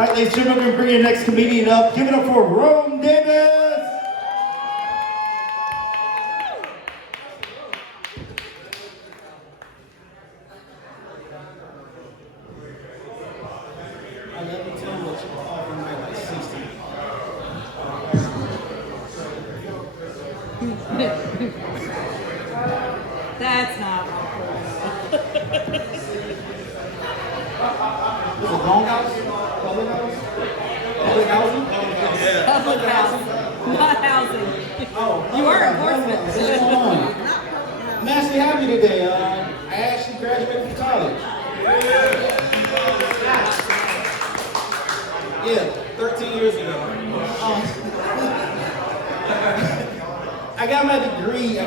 right, ladies and gentlemen, we're going to bring your next comedian up. Give it up for Rome Davis. I love you too much. You're offering me like 60. That's not Is it Long House? Public House? Public housing? Yeah. public housing, not housing. Oh, You are in Portsmouth. Portsmouth. What's going on? I'm actually happy today. I actually graduated from college. Yeah, 13 years ago. I got my degree in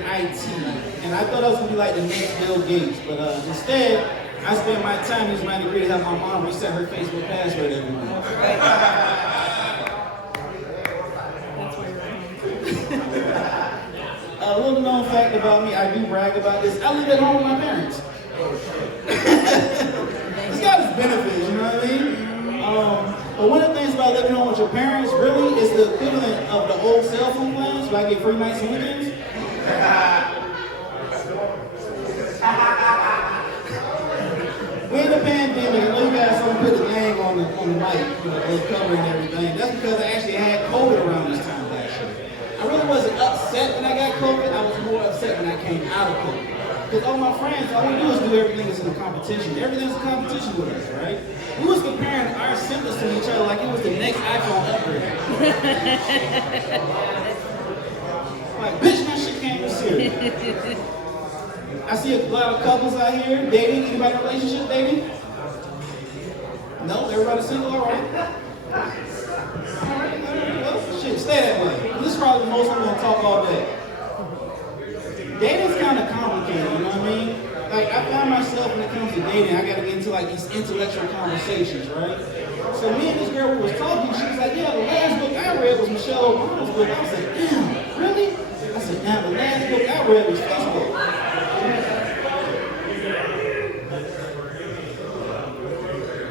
IT, and I thought I was gonna be like the next Bill Gates, but instead, I spent my time using my degree to help my mom reset her Facebook password every month. That's where you're going. A little known fact about me, I do brag about this. I live at home with my parents. It's got its benefits, you know what I mean? But one of the things about living home with your parents really is the equivalent of the old cell phone plans, where I get free nights and weekends. We're in the pandemic, I know you guys don't put the gang on the mic, the cover and everything. That's because I actually had COVID around this time last year. I really wasn't upset when I got COVID, I was more upset when I came out of COVID. Because all my friends, all we do is do everything that's in a competition. Everything's a competition with us, right? We was comparing our symptoms to each other like it was the next iPhone upgrade. Like, bitch, my shit can't be serious. I see a lot of couples out here dating. Anybody in a relationship dating? No, everybody single, all right. All right, well, shit, stay that way. This is probably the most I'm gonna talk all day. Dating's kind of complicated, you know what I mean? Like, I find myself when it comes to dating, I gotta get into like these intellectual conversations, right? So me and this girl, we was talking, she was like, yeah, the last book I read was Michelle Obama's book. I was like, damn, really? I said, damn, the last book I read was Facebook.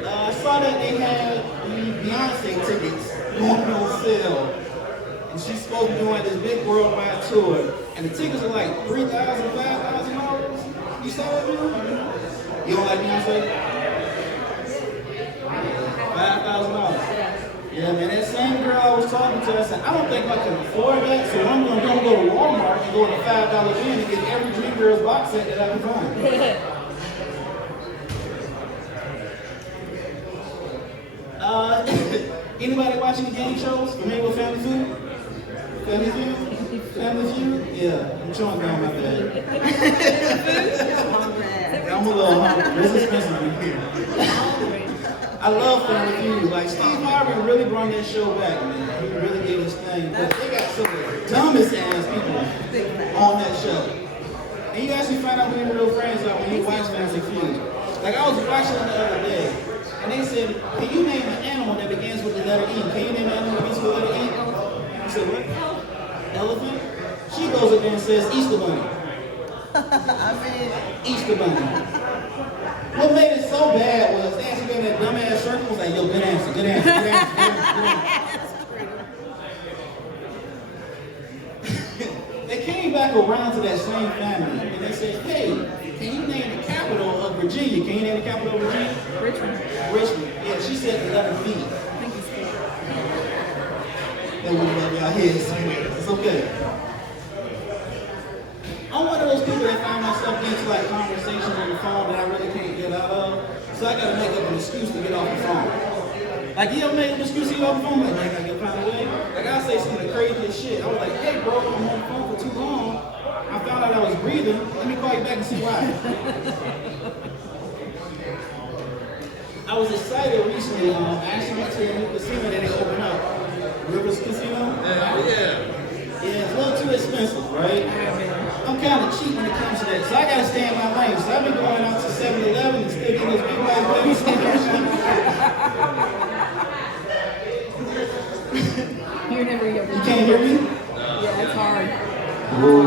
I saw that they had the Beyonce tickets going on sale. And she's supposed to be doing this big worldwide tour. And the tickets are like $3,000, $5,000. You saw that video? You don't like Beyonce? $5,000. Yeah, man, that same girl I was talking to, I said, I don't think I can afford that, so I'm gonna go to Walmart and go in a $5 bin and get every Dreamgirls box set that I can find. Anybody watching the game shows? Familiar with Family Feud? Family Feud? Family Feud? Yeah, I'm chewing down my bed. I'm a little hungry. It's expensive in here. I love Family Feud. Like, Steve Harvey really brought that show back, man. He really did his thing. But they got some of the dumbest ass people on that show. And you actually find out who your real friends are when you watch Family Feud. Like, I was watching it the other day. And they said, can you name an animal that begins with the letter E? Can you name an animal that begins with the letter E? I said, what? Elephant? She goes up there and says, Easter Bunny. Easter Bunny. What made it so bad was they actually got that dumbass circle was like, yo, good answer, good answer, good answer, good answer, good answer. They came back around to that same family and they said, hey, can you name the capital of Virginia? Can you name the capital of Virginia? Richmond. Richmond. Yeah, she said the letter V. I think he's good. That wouldn't let y'all hear it somewhere. It's okay. I'm one of those people that find myself into like conversations on the phone that I really can't get out of. So I gotta make up an excuse to get off the phone. Like, you ever make an excuse to get off the phone? Like, I gotta get found away. Like, I'll say some of the craziest shit. I was like, hey bro, I'm on the phone for too long. I found out I was breathing. Let me call you back and see why. I was excited recently. I actually went to a new casino that they opened up. Rivers Casino? Yeah. Yeah, it's a little too expensive, right? I'm kind of cheap when it comes to that, so I gotta stay in my lane. So I've been going out to 7-Eleven and still getting those big white babies. You're never You can't hear me? Yeah, it's hard. Ooh.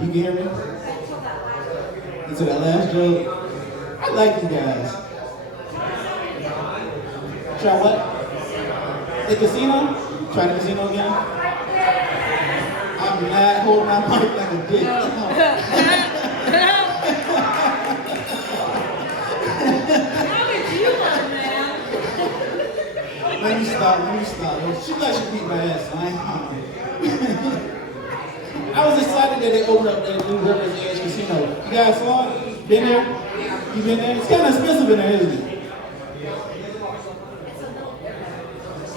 You can hear me? Into that last joke? I like you guys. Try what? The casino? Try the casino again? I'm not holding my mic like a dick. Let me stop. She like she beat my ass. I was excited that they opened up that new Rivers Edge Casino. You guys saw it? Been there? You been there? It's kind of expensive in there, isn't it?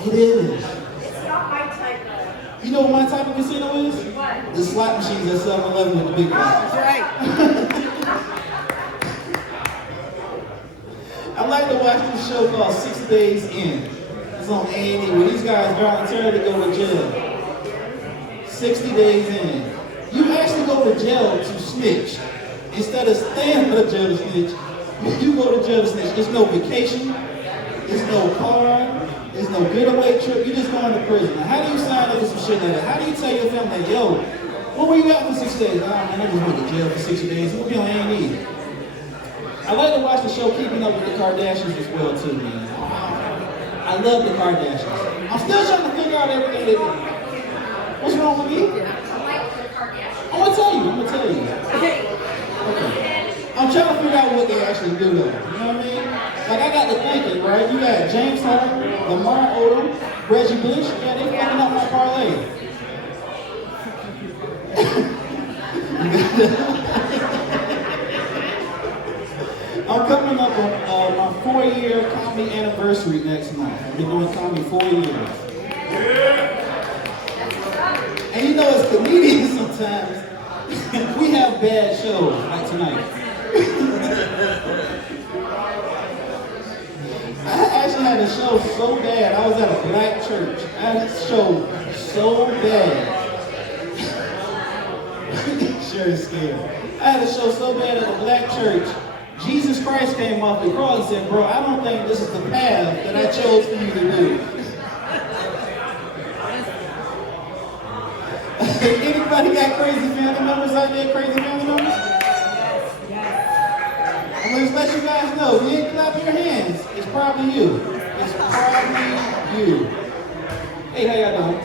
It is. It's not my type of. You know what my type of casino is? What? The slot machines at 7-Eleven with the big ones. That's right. I like to watch this show called 6 Days In. It's on A&E where these guys voluntarily go to jail. 60 days in. You actually go to jail to snitch. Instead of staying to jail to snitch, you go to jail to snitch. There's no vacation. There's no car. There's no getaway trip. You just go into prison. Now, how do you sign up with some shit like that? How do you tell your family, yo, what were you at for 6 days? Oh man, I just went to jail for 60 days. We'll be on A&E. I like to watch the show Keeping Up with the Kardashians as well too, man. I love the Kardashians. I'm still trying to figure out everything they do. What's wrong with me? I like the Kardashians. I'm gonna tell you. Okay. I'm trying to figure out what they actually do though. You know what I mean? Like I got to thinking, right? You got James Harden, Lamar Odom, Reggie Bush. Yeah, they fucking up my parlay. I'm coming up on my 4-year comedy anniversary next month. I've been doing comedy 4 years. And you know, as comedians sometimes, we have bad shows, like tonight. I actually had a show so bad, I was at a black church. I had a show so bad. Sure is scared. I had a show so bad at a black church. Jesus Christ came off the cross and said, bro, I don't think this is the path that I chose for you to do. Anybody got crazy family members out there? Crazy family members? Yes. I'm going to let you guys know. If you ain't clapping your hands, it's probably you. It's probably you. Hey, how y'all doing?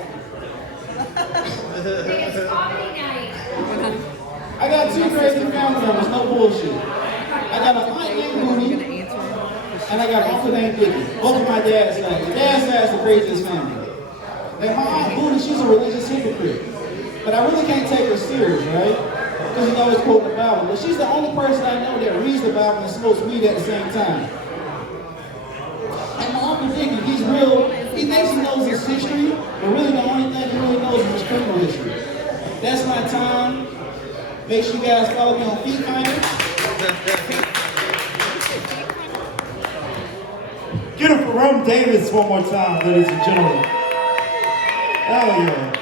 It's comedy night. I got 2 crazy family members, no bullshit. I got an aunt named Mooney, and I got an uncle named Dickie. Both of my dad's side. The dad's side is the craziest family. And my aunt Mooney, she's a religious hypocrite. But I really can't take her serious, right? Because she's always quoting the Bible. But she's the only person I know that reads the Bible and smokes weed at the same time. And my uncle Dickie, he's real, he thinks he knows his history, but really the only thing he really knows is his criminal history. That's my time. Make sure you guys follow me on Feet Finder. Get it for Rome Davis one more time, ladies and gentlemen. Hell yeah.